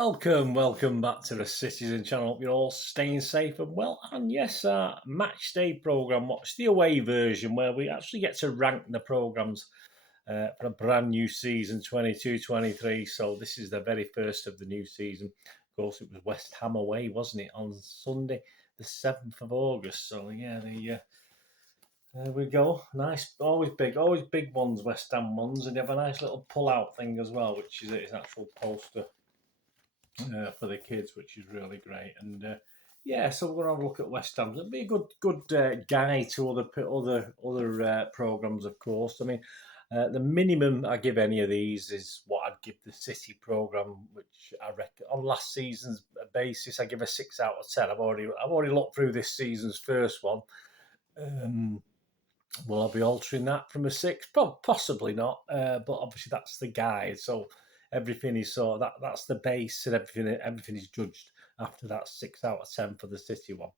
Welcome back to the Citizen channel. Hope you're all staying safe and well. And yes, our match day programme, watch the away version where we actually get to rank the programmes for a brand new season 22-23. So this is the very first of the new season. Of course, it was West Ham away, wasn't it, on Sunday, the 7th of August. So yeah, there we go. Nice, always big ones, West Ham ones, and you have a nice little pull-out thing as well, which is its actual poster. For the kids, which is really great. And yeah, so we're going to have a look at West Ham. It'll be a good guide to other programmes, of course. I mean, the minimum I give any of these is what I'd give the City programme, which I reckon on last season's basis I give a 6 out of 10. I've already looked through this season's first one. Will I be altering that from a 6? Possibly not, but obviously that's the guide. So everything is that's the base, and everything is judged after that 6 out of 10 for the City one.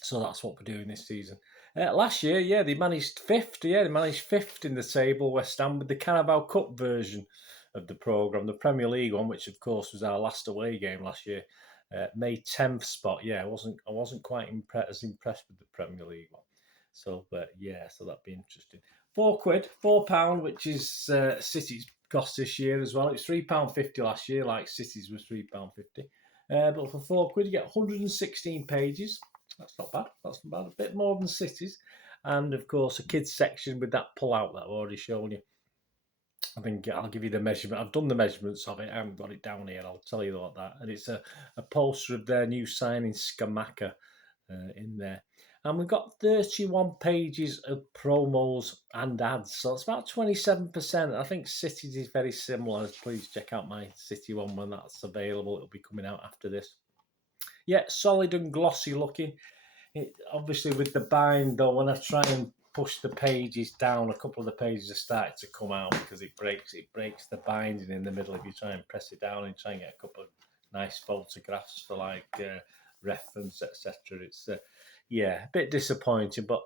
So that's what we're doing this season. Last year, yeah, they managed fifth. Yeah, they managed fifth in the table, West Ham, with the Carabao Cup version of the programme, the Premier League one, which of course was our last away game last year. Made 10th spot. Yeah, I wasn't quite as impressed with the Premier League one. So, but yeah, so that'd be interesting. £4, which is City's cost this year as well. It's £3.50 last year, like City's was £3.50. But for £4, you get 116 pages. That's not bad. That's not bad. A bit more than City's. And of course, a kids section with that pull-out that I've already shown you. I think I'll give you the measurement. I've done the measurements of it. I haven't got it down here. I'll tell you about that. And it's a poster of their new signing, Scamacca, in there. And we've got 31 pages of promos and ads. So it's about 27%. I think City's is very similar. Please check out my City one when that's available. It'll be coming out after this. Yeah, solid and glossy looking. Obviously, with the bind, though, when I try and push the pages down, a couple of the pages are starting to come out because it breaks the binding in the middle if you try and press it down and try and get a couple of nice photographs for reference, etc. It's yeah, a bit disappointing, but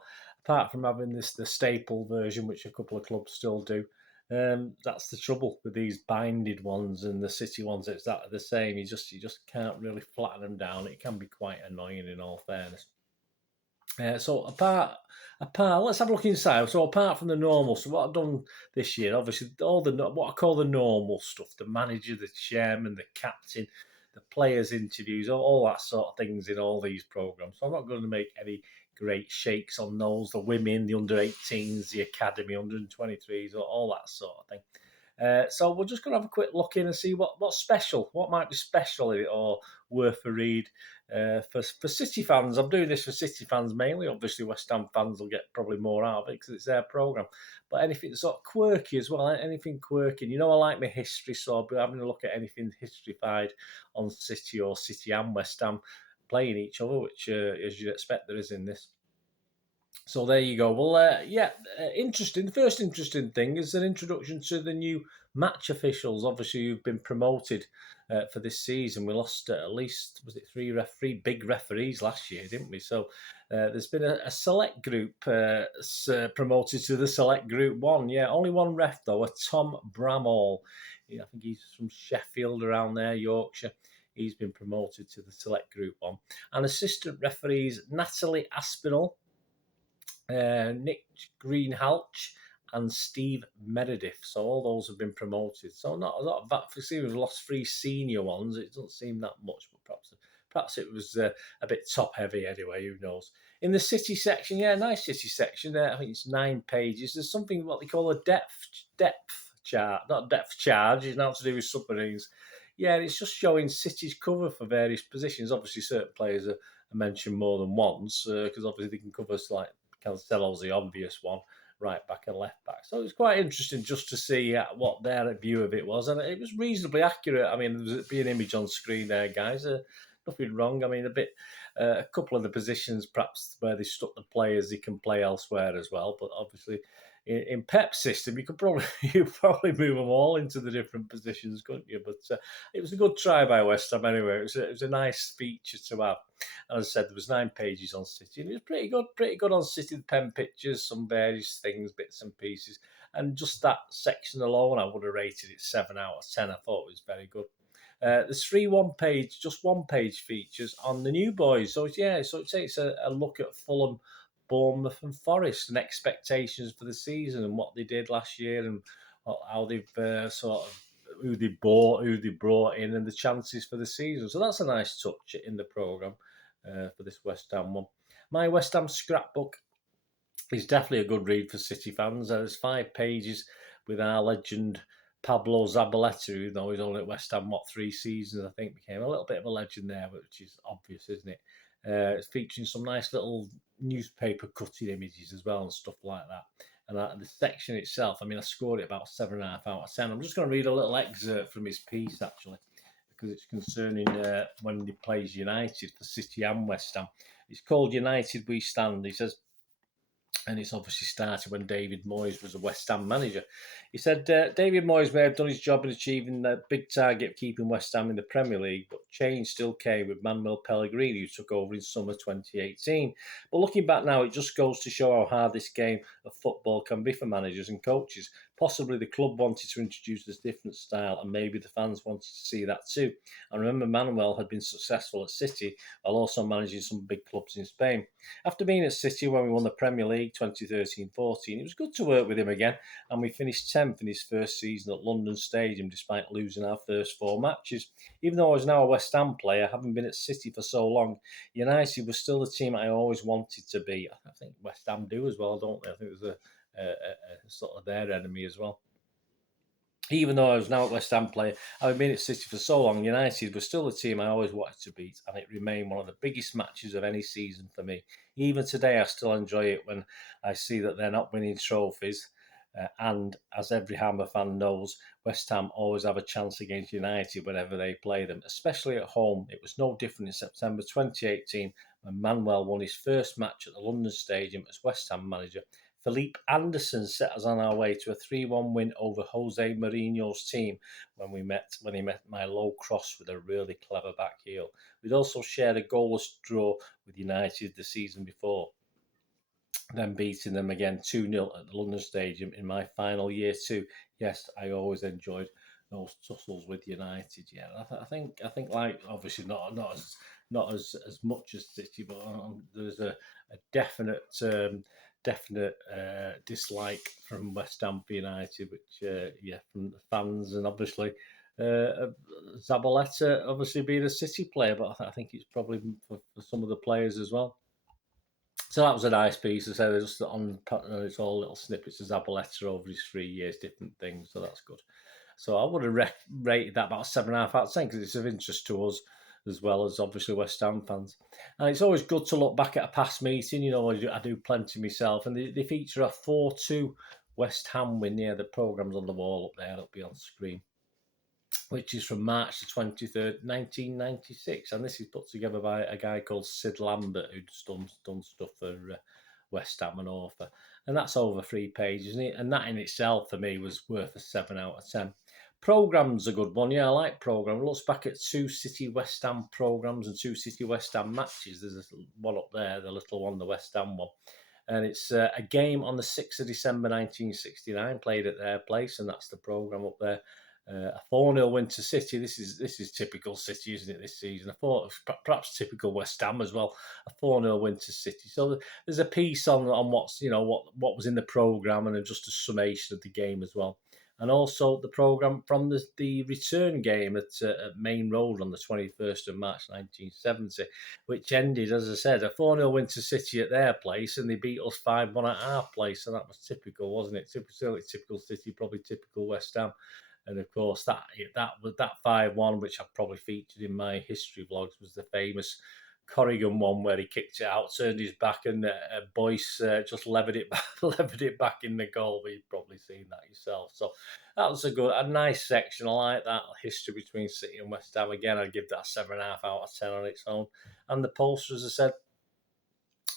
apart from having the staple version, which a couple of clubs still do, that's the trouble with these binded ones and the City ones. It's the same. You just can't really flatten them down. It can be quite annoying, in all fairness. So apart, let's have a look inside. So apart from the normal, so what I've done this year, obviously all what I call the normal stuff: the manager, the chairman, the captain, the players' interviews, all that sort of things in all these programmes. So I'm not going to make any great shakes on those, the women, the under-18s, the academy, 123s, all that sort of thing. So we're just going to have a quick look in and see what's special, what might be special in it or worth a read for City fans. I'm doing this for City fans mainly. Obviously, West Ham fans will get probably more out of it because it's their programme. But anything sort of quirky as well, anything quirky. You know, I like my history, so I'll be having a look at anything history-fied on City or City and West Ham playing each other, which, as you'd expect, there is in this. So there you go. Well, interesting. The first interesting thing is an introduction to the new match officials. Obviously, you've been promoted for this season. We lost at least, was it three big referees last year, didn't we? So there's been a select group promoted to the select group 1. Yeah, only one ref though, a Tom Bramall. I think he's from Sheffield, around there, Yorkshire. He's been promoted to the select group 1. And assistant referees Natalie Aspinall, Nick Greenhalgh and Steve Meredith. So all those have been promoted. So not a lot of that. We've lost 3 senior ones. It doesn't seem that much, but perhaps it was a bit top heavy anyway. Who knows? In the City section, yeah, nice City section. I think it's 9 pages. There's something what they call a depth chart, not depth charge. It's not to do with submarines. Yeah, it's just showing City's cover for various positions. Obviously, certain players are mentioned more than once because obviously they can cover like Cancelo's the obvious one, right back and left back. So it was quite interesting just to see what their view of it was. And it was reasonably accurate. I mean, there's an image on screen there, guys. Nothing wrong. I mean, a couple of the positions, perhaps where they stuck the players, they can play elsewhere as well. But obviously, in Pep's system, you probably move them all into the different positions, couldn't you? But it was a good try by West Ham anyway. It was a nice feature to have. And as I said, there was 9 pages on City, and it was pretty good on City. The pen pictures, some various things, bits and pieces, and just that section alone, I would have rated it 7 out of 10. I thought it was very good. There's three one-page features on the new boys. So it takes a look at Fulham, Bournemouth, and Forest, and expectations for the season, and what they did last year, and how they've who they brought in, and the chances for the season. So that's a nice touch in the programme for this West Ham one. My West Ham scrapbook is definitely a good read for City fans. There's 5 pages with our legend Pablo Zabaleta, who, though he's only at West Ham, 3 seasons, I think, became a little bit of a legend there, which is obvious, isn't it? It's featuring some nice little newspaper cutting images as well and stuff like that. And the section itself, I scored it about 7.5 out of 10. I'm just going to read a little excerpt from his piece, actually, because it's concerning when he plays United for City and West Ham. It's called United We Stand. He says, and it's obviously started when David Moyes was a West Ham manager. He said, David Moyes may have done his job in achieving the big target of keeping West Ham in the Premier League, but change still came with Manuel Pellegrini, who took over in summer 2018. But looking back now, it just goes to show how hard this game of football can be for managers and coaches. Possibly the club wanted to introduce this different style, and maybe the fans wanted to see that too. I remember Manuel had been successful at City while also managing some big clubs in Spain. After being at City when we won the Premier League 2013-14, it was good to work with him again, and we finished 10th in his first season at London Stadium despite losing our first 4 matches. Even though I was now a West Ham player, having been at City for so long, United was still the team I always wanted to be. I think West Ham do as well, don't they? I think it was a sort of their enemy as well. Even though I was now at West Ham player, having been at City for so long, United was still the team I always wanted to beat, and it remained one of the biggest matches of any season for me. Even today, I still enjoy it when I see that they're not winning trophies. And as every Hammer fan knows, West Ham always have a chance against United whenever they play them, especially at home. It was no different in September 2018 when Manuel won his first match at the London Stadium as West Ham manager. Philippe Anderson set us on our way to a 3-1 win over Jose Mourinho's team when he met my low cross with a really clever back heel. We'd also shared a goalless draw with United the season before, then beating them again 2-0 at the London Stadium in my final year too. Yes, I always enjoyed those tussles with United. Yeah, I think like obviously not as much as City, but there's a definite dislike from West Ham for United, which from the fans, and obviously Zabaleta obviously being a City player, but I think it's probably for some of the players as well. So that was a nice piece. I said just on it's all little snippets of Zabaleta over his 3 years, different things. So that's good. So I would have rated that about 7.5 out of 10 because it's of interest to us as well as obviously West Ham fans. And it's always good to look back at a past meeting. I do plenty myself, and they feature a 4-2 West Ham win. Yeah, the programme's on the wall up there. It'll be on screen, which is from March the 23rd, 1996. And this is put together by a guy called Sid Lambert, who's done stuff for West Ham and Orfa. And that's over 3 pages, and that in itself, for me, was worth a 7 out of 10. Programme's a good one. Yeah, I like programme. It looks back at 2 City West Ham programmes and 2 City West Ham matches. There's one up there, the little one, the West Ham one. And it's a game on the 6th of December 1969, played at their place, and that's the programme up there. A 4-0 win to City. This is typical City, isn't it, this season? I thought perhaps typical West Ham as well. A 4-0 win to City. So there's a piece on what's what was in the programme, and just a summation of the game as well. And also the programme from the return game at Main Road on the 21st of March 1970, which ended, as I said, a 4-0 win to City at their place, and they beat us 5-1 at our place. And that was typical, wasn't it? Certainly typical City, probably typical West Ham. And of course, that 5-1, which I've probably featured in my history vlogs, was the famous Corrigan one where he kicked it out, turned his back, and Boyce just levered it back in the goal. But you've probably seen that yourself. So that was a nice section. I like that history between City and West Ham. Again, I'd give that 7.5 out of 10 on its own. And the poster, as I said,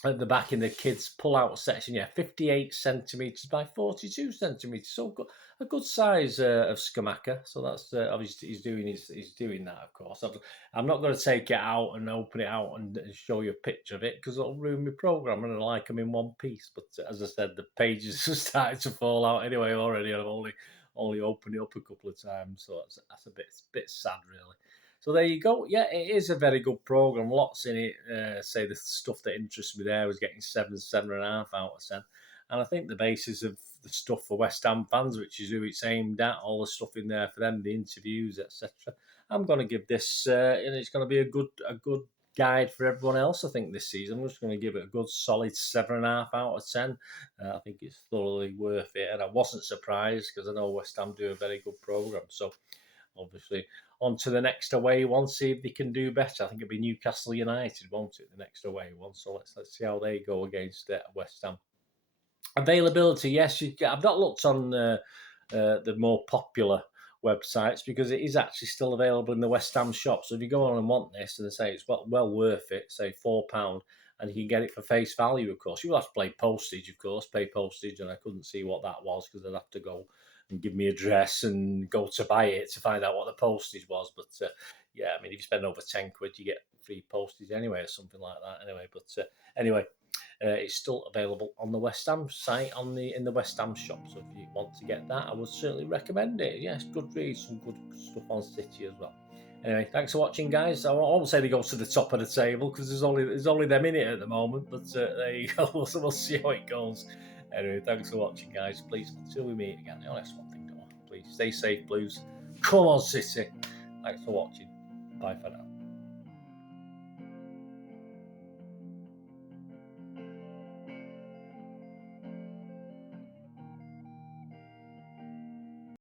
at the back in the kids pull-out section, 58 centimetres by 42 centimetres. So a good size of Skamaka. So that's obviously he's doing that, of course. I'm not going to take it out and open it out and show you a picture of it because it'll ruin my programme, and I like them in one piece. But as I said, the pages are starting to fall out anyway already. I've only opened it up a couple of times, so that's a bit sad, really. So there you go. Yeah, it is a very good program. Lots in it. Say the stuff that interests me there was getting 7.5 out of 10. And I think the basis of the stuff for West Ham fans, which is who it's aimed at, all the stuff in there for them, the interviews, etc. I'm going to give this, and it's going to be a good guide for everyone else. I think this season, I'm just going to give it a good solid 7.5 out of 10. I think it's thoroughly worth it, and I wasn't surprised because I know West Ham do a very good program. So obviously, on to the next away one, see if they can do better. I think it'll be Newcastle United, won't it? The next away one. So let's see how they go against West Ham. Availability, yes. I've not looked on the more popular websites because it is actually still available in the West Ham shop. So if you go on and want this, and they say it's well worth it, say £4, and you can get it for face value, of course. You'll have to pay postage, of course, and I couldn't see what that was because I'd have to go and give me address and go to buy it to find out what the postage was. But yeah, I mean, if you spend over 10 quid, you get free postage anyway, or something like that. Anyway, but anyway. It's still available on the West Ham site in the West Ham shop. So if you want to get that, I would certainly recommend it. Yes, good read, some good stuff on City as well. Anyway, thanks for watching, guys. I won't say they go to the top of the table because there's only them in it at the moment. But there you go. So we'll see how it goes. Anyway, thanks for watching, guys. Please, until we meet again, the honest one thing, please stay safe, Blues. Come on, City. Thanks for watching. Bye for now.